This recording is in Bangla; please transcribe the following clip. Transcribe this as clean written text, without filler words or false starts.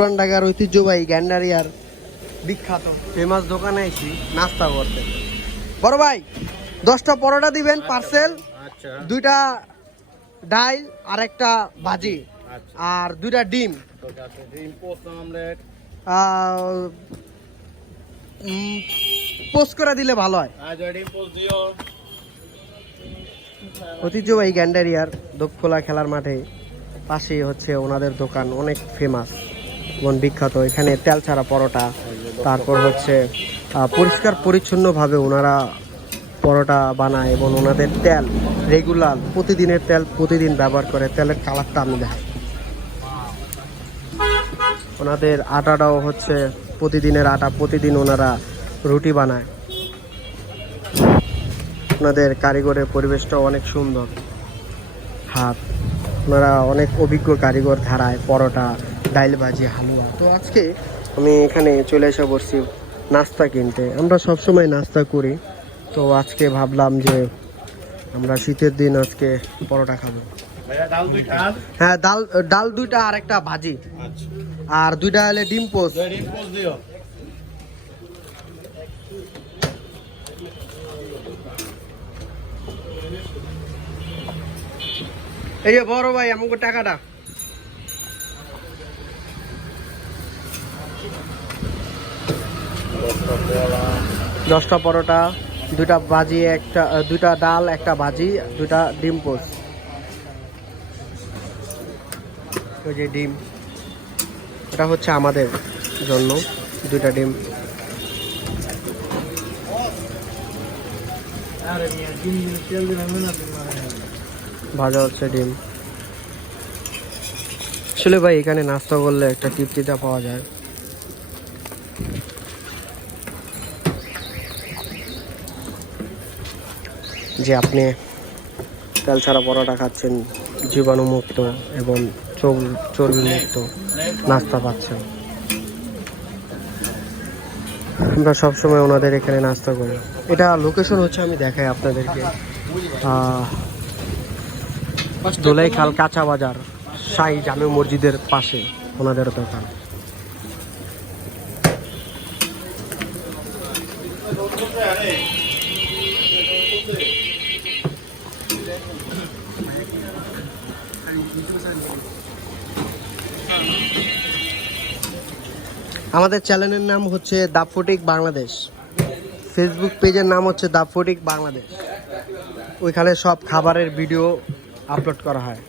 পুরান ঢাকার ঐতিহ্যবাহী গ্যান্ডারিয়ার বিখ্যাত ফেমাস দোকানে এসি নাস্তা করতে। বড় ভাই 10টা পরোটা দিবেন পার্সেল, 2টা ডাল আর একটা ভাজি আর 2টা ডিম। পোস্ট করে দিলে ভালো হয়। ঐতিহ্যবাহী গ্যান্ডারিয়ার দোপখোলা খেলার মাঠে পাশে হচ্ছে ওনাদের দোকান, অনেক ফেমাস এবং বিখ্যাত। এখানে তেল ছাড়া পরোটা, তারপর হচ্ছে পরিষ্কার পরিচ্ছন্নভাবে ওনারা পরোটা বানায় এবং ওনাদের তেল রেগুলার প্রতিদিনের তেল প্রতিদিন ব্যবহার করে। তেলের কালারটা আমি দেখাই। ওনাদের আটাটাও হচ্ছে প্রতিদিনের আটা, প্রতিদিন ওনারা রুটি বানায়। ওনাদের কারিগরের পরিবেশটাও অনেক সুন্দর। হাত ওনারা অনেক অভিজ্ঞ কারিগর ধারায় পরোটা, ডাইল ভাজি, হালুয়া। তো আজকে আমি এখানে চলে এসে পড়ছি নাস্তা কিনতে। আমরা সবসময় নাস্তা করি, তো আজকে ভাবলাম যে আমরা শীতের দিন আজকে পরোটা খাবো। হ্যাঁ, ডাল 2টা আর একটা ভাজি আর 2টা হলে ডিম পোস্ট। এই যে বড় ভাই আমাকে টাকাটা। দশটা পরোটা, 2টা ভাজি, 2টা ডাল, একটা ভাজি, 2টা ডিম পোস্ট। ওই যে ডিম, এটা হচ্ছে আমাদের জন্য 2টা ডিম। ভাজা হচ্ছে ডিম। আসলে ভাই এখানে নাস্তা করলে একটা তৃপ্তিটা পাওয়া যায়। যে আপনি তেল ছাড়া পরোটা খাচ্ছেন, জীবাণুমুক্ত এবং চর্বিমুক্ত নাস্তা পাচ্ছেন। আমরা সবসময় ওনাদের এখানে নাস্তা করি। এটা লোকেশন হচ্ছে, আমি দেখাই আপনাদেরকে, দোলাইখাল কাঁচা বাজার, শাহী জামে মসজিদের পাশে ওনাদের দোকান। আমাদের চ্যানেলের নাম হচ্ছে দা ফটিক বাংলাদেশ, ফেসবুক পেজের নাম হচ্ছে দা ফটিক বাংলাদেশ। ওইখানে সব খাবারের ভিডিও আপলোড করা হয়।